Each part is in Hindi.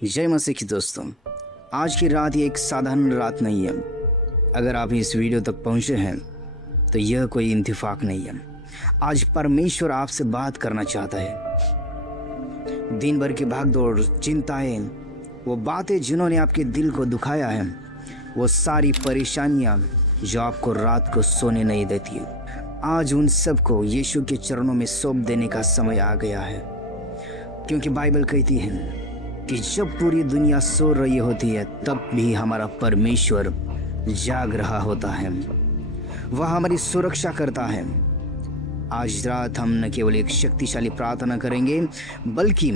जय मसीह की दोस्तों। आज की रात ये एक साधारण रात नहीं है। अगर आप इस वीडियो तक पहुंचे हैं तो यह कोई इंतफाक नहीं है। आज परमेश्वर आपसे बात करना चाहता है। दिन भर की भागदौड़, चिंताएं, वो बातें जिन्होंने आपके दिल को दुखाया है, वो सारी परेशानियां जो आपको रात को सोने नहीं देती, आज उन सबको यीशु के चरणों में सौंप देने का समय आ गया है। क्योंकि बाइबल कहती है कि जब पूरी दुनिया सो रही होती है तब भी हमारा परमेश्वर जाग रहा होता है। वह हमारी सुरक्षा करता है। आज रात हम न केवल एक शक्तिशाली प्रार्थना करेंगे बल्कि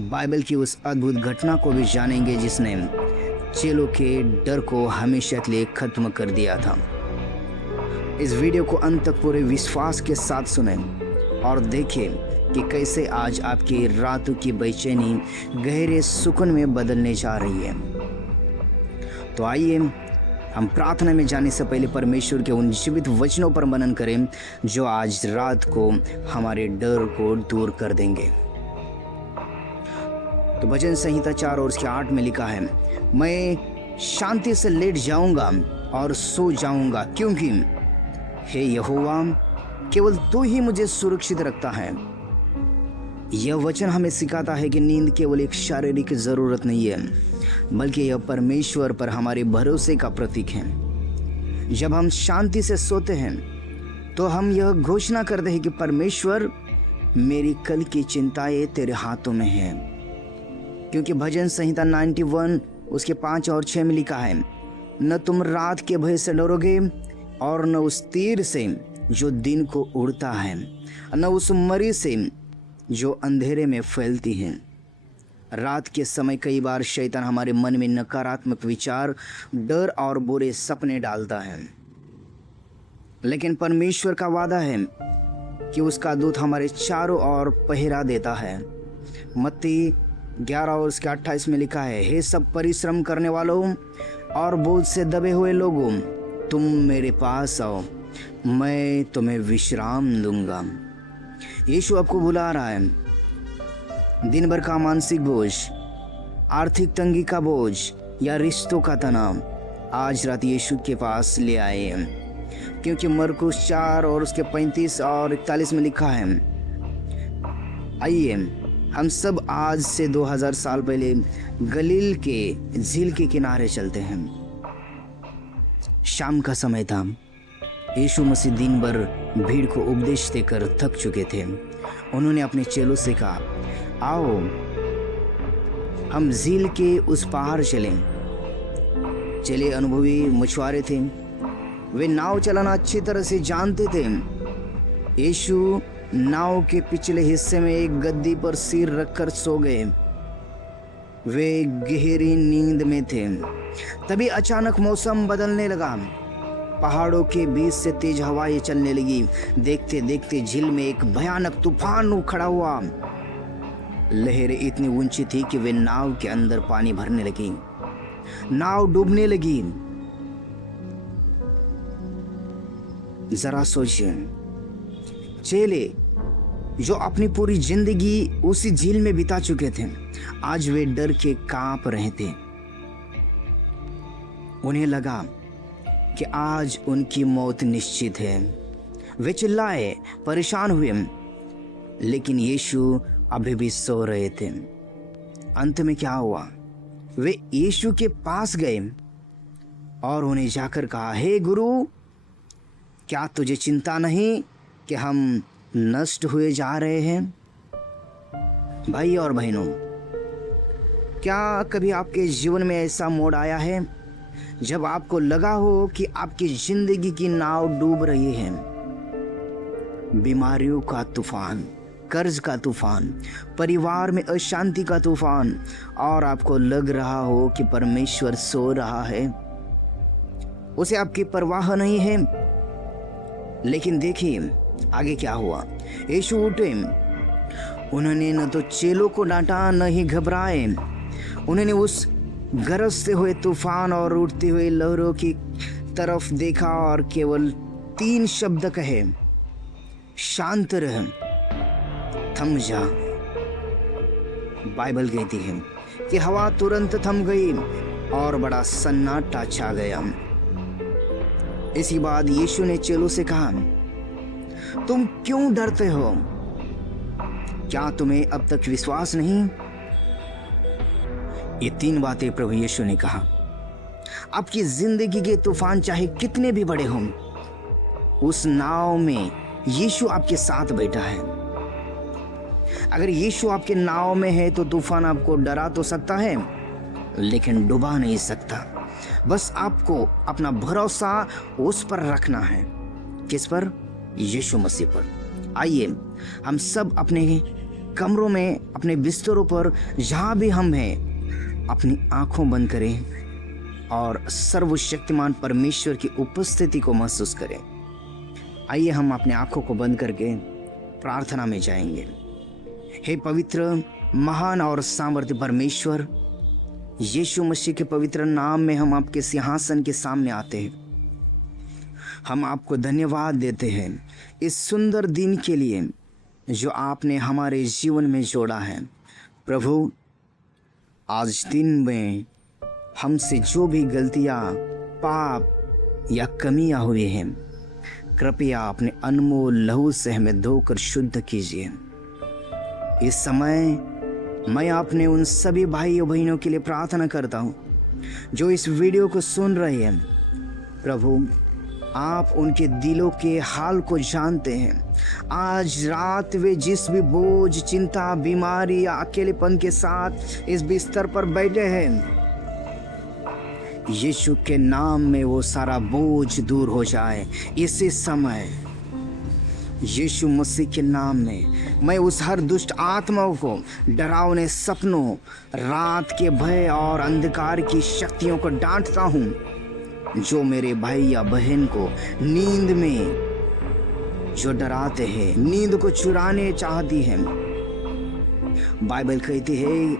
बाइबल की उस अद्भुत घटना को भी जानेंगे जिसने चेलों के डर को हमेशा के लिए खत्म कर दिया था। इस वीडियो को अंत तक पूरे विश्वास के साथ सुनें और देखें कि कैसे आज आपकी रातों की बेचैनी गहरे सुकून में बदलने जा रही है। तो आइए हम प्रार्थना में जाने से पहले परमेश्वर के उन जीवित वचनों पर मनन करें जो आज रात को हमारे डर को दूर कर देंगे। तो भजन संहिता 4 और उसके 8 में लिखा है, मैं शांति से लेट जाऊंगा और सो जाऊंगा, क्योंकि हे यहोवा केवल तू ही मुझे सुरक्षित रखता है। यह वचन हमें सिखाता है कि नींद केवल एक शारीरिक जरूरत नहीं है, बल्कि यह परमेश्वर पर हमारे भरोसे का प्रतीक है। जब हम शांति से सोते हैं तो हम यह घोषणा करते हैं कि परमेश्वर, मेरी कल की चिंताएं तेरे हाथों में है। क्योंकि भजन संहिता 91 उसके 5 और 6 में लिखा है, न तुम रात के भय से डरोगे और न उस तीर से जो दिन को उड़ता है, न उस मरी से जो अंधेरे में फैलती हैं। रात के समय कई बार शैतान हमारे मन में नकारात्मक विचार, डर और बुरे सपने डालता है, लेकिन परमेश्वर का वादा है कि उसका दूत हमारे चारों ओर पहरा देता है। मत्ती 11 और उसके 28 में लिखा है, हे सब परिश्रम करने वालों और बोझ से दबे हुए लोगों, तुम मेरे पास आओ, मैं तुम्हें विश्राम दूंगा। यीशु आपको बुला रहा है। दिन भर का मानसिक बोझ, आर्थिक तंगी का बोझ या रिश्तों का तनाव आज रात यीशु के पास ले आए हैं। क्योंकि मरकुस 4 और उसके 35 और 41 में लिखा है, आइए हम सब आज से 2000 साल पहले गलील के झील के किनारे चलते हैं। शाम का समय था। यीशु मसीह दिन भर भीड़ को उपदेश देकर थक चुके थे। उन्होंने अपने चेलों से कहा, आओ हम झील के उस पार चलें। चेले अनुभवी मछुआरे थे। वे नाव चलाना अच्छी तरह से जानते थे। यीशु नाव के पिछले हिस्से में एक गद्दी पर सिर रखकर सो गए। वे गहरी नींद में थे। तभी अचानक मौसम बदलने लगा। पहाड़ों के बीच से तेज हवाएं चलने लगी। देखते देखते झील में एक भयानक तूफान खड़ा हुआ। लहरें इतनी ऊंची थी कि वे नाव के अंदर पानी भरने लगी। नाव डूबने लगी। जरा सोचिए, चेले जो अपनी पूरी जिंदगी उसी झील में बिता चुके थे, आज वे डर के कांप रहे थे। उन्हें लगा कि आज उनकी मौत निश्चित है। वे चिल्लाए, परेशान हुए, लेकिन यीशु अभी भी सो रहे थे। अंत में क्या हुआ? वे यीशु के पास गए और उन्हें जाकर कहा, हे गुरु, क्या तुझे चिंता नहीं कि हम नष्ट हुए जा रहे हैं? भाई और बहनों, क्या कभी आपके जीवन में ऐसा मोड़ आया है जब आपको लगा हो कि आपकी जिंदगी की नाव डूब रही है? बीमारियों का तूफान, कर्ज का तूफान, परिवार में अशांति का तूफान, और आपको लग रहा हो कि परमेश्वर सो रहा है, उसे आपकी परवाह नहीं है। लेकिन देखिए आगे क्या हुआ। यीशु उठे। उन्होंने न तो चेलों को डांटा, न ही घबराए। उन्होंने उस गरजते हुए तूफान और उठती हुई लहरों की तरफ देखा और केवल 3 शब्द कहे, शांत रह, थम जा। बाइबल कहती है कि हवा तुरंत थम गई और बड़ा सन्नाटा छा गया। इसी बाद यीशु ने चेलों से कहा, तुम क्यों डरते हो? क्या तुम्हें अब तक विश्वास नहीं? ये 3 बातें प्रभु यीशु ने कहा। आपकी जिंदगी के तूफान चाहे कितने भी बड़े हों, उस नाव में यीशु आपके साथ बैठा है। अगर यीशु आपके नाव में है तो तूफान आपको डरा तो सकता है, लेकिन डुबा नहीं सकता। बस आपको अपना भरोसा उस पर रखना है। किस पर? यीशु मसीह पर। आइए हम सब अपने कमरों में, अपने बिस्तरों पर, जहाँ भी हम हैं, अपनी आंखों बंद करें और सर्वशक्तिमान परमेश्वर की उपस्थिति को महसूस करें। आइए हम अपने आंखों को बंद करके प्रार्थना में जाएंगे। हे पवित्र, महान और सामर्थ्य परमेश्वर, यीशु मसीह के पवित्र नाम में हम आपके सिंहासन के सामने आते हैं। हम आपको धन्यवाद देते हैं इस सुंदर दिन के लिए जो आपने हमारे जीवन में जोड़ा है। प्रभु, आज दिन में हमसे जो भी गलतियाँ, पाप या कमियाँ हुई हैं, कृपया अपने अनमोल लहू से हमें धोकर शुद्ध कीजिए। इस समय मैं अपने उन सभी भाइयों बहनों के लिए प्रार्थना करता हूँ जो इस वीडियो को सुन रहे हैं। प्रभु, आप उनके दिलों के हाल को जानते हैं। आज रात वे जिस भी बोझ, चिंता, बीमारी या अकेलेपन के साथ इस बिस्तर पर बैठे हैं, यीशु के नाम में वो सारा बोझ दूर हो जाए। इसी समय यीशु मसीह के नाम में मैं उस हर दुष्ट आत्माओं को, डरावने सपनों, रात के भय और अंधकार की शक्तियों को डांटता हूँ जो मेरे भाई या बहन को नींद में जो डराते हैं, नींद को चुराने चाहती हैं। बाइबल कहती है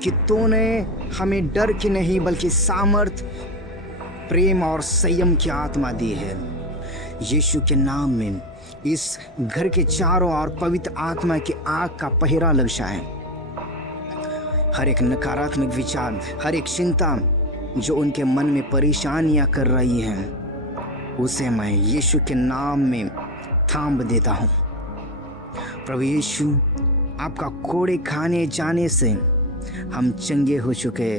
कि तूने हमें डर की नहीं बल्कि सामर्थ, प्रेम और संयम की आत्मा दी है। यीशु के नाम में इस घर के चारों ओर पवित्र आत्मा की आग का पहरा लग जाए। हर एक नकारात्मक विचार, हर एक चिंता जो उनके मन में परेशानियां कर रही हैं, उसे मैं यीशु के नाम में थाम देता हूँ। प्रभु यीशु, आपका कोड़े खाने जाने से हम चंगे हो चुके,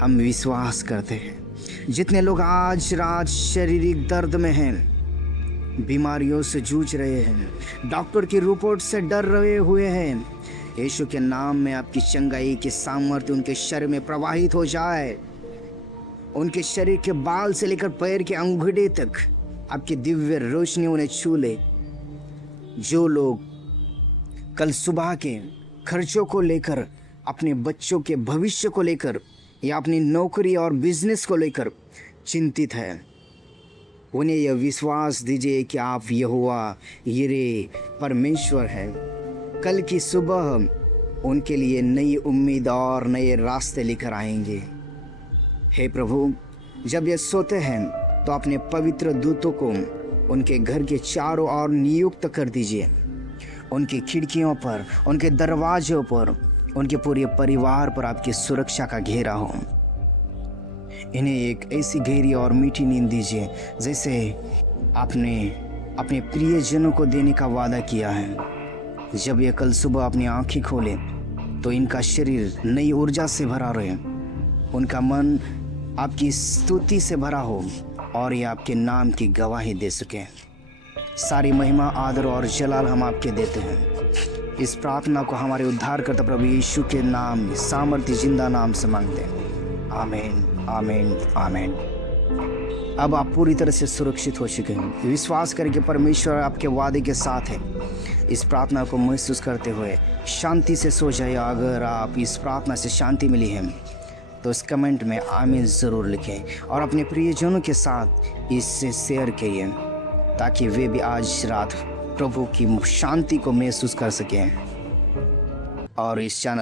हम विश्वास करते हैं। जितने लोग आज रात शारीरिक दर्द में हैं, बीमारियों से जूझ रहे हैं, डॉक्टर की रिपोर्ट से डर रहे हुए हैं, यीशु के नाम में आपकी चंगाई की सामर्थ्य उनके शरीर में प्रवाहित हो जाए। उनके शरीर के बाल से लेकर पैर के अंगूठे तक आपकी दिव्य रोशनी उन्हें छू ले। जो लोग कल सुबह के खर्चों को लेकर, अपने बच्चों के भविष्य को लेकर या अपनी नौकरी और बिजनेस को लेकर चिंतित है, उन्हें यह विश्वास दीजिए कि आप यहोवा यिरे परमेश्वर हैं। कल की सुबह उनके लिए नई उम्मीद और नए रास्ते लेकर आएंगे। हे प्रभु, जब ये सोते हैं तो अपने पवित्र दूतों को उनके घर के चारों ओर नियुक्त कर दीजिए। उनकी खिड़कियों पर, उनके दरवाजों पर, उनके पूरे परिवार पर आपकी सुरक्षा का घेरा हो। इन्हें एक ऐसी गहरी और मीठी नींद दीजिए जैसे आपने अपने प्रियजनों को देने का वादा किया है। जब ये कल सुबह अपनी आंखें खोले तो इनका शरीर नई ऊर्जा से भरा रहे, उनका मन आपकी स्तुति से भरा हो और ये आपके नाम की गवाही दे सके। सारी महिमा, आदर और जलाल हम आपके देते हैं। इस प्रार्थना को हमारे उद्धारकर्ता प्रभु यीशु के नाम, सामर्थ्य जिंदा नाम से मांगते हैं। आमीन, आमीन, आमीन। अब आप पूरी तरह से सुरक्षित हो चुके हैं। विश्वास करें कि परमेश्वर आपके वादे के साथ है। इस प्रार्थना को महसूस करते हुए शांति से सो जाइए। अगर आप इस प्रार्थना से शांति मिली है तो इस कमेंट में आमीन ज़रूर लिखें और अपने प्रियजनों के साथ इससे शेयर करिए ताकि वे भी आज रात प्रभु की शांति को महसूस कर सकें। और इस चैनल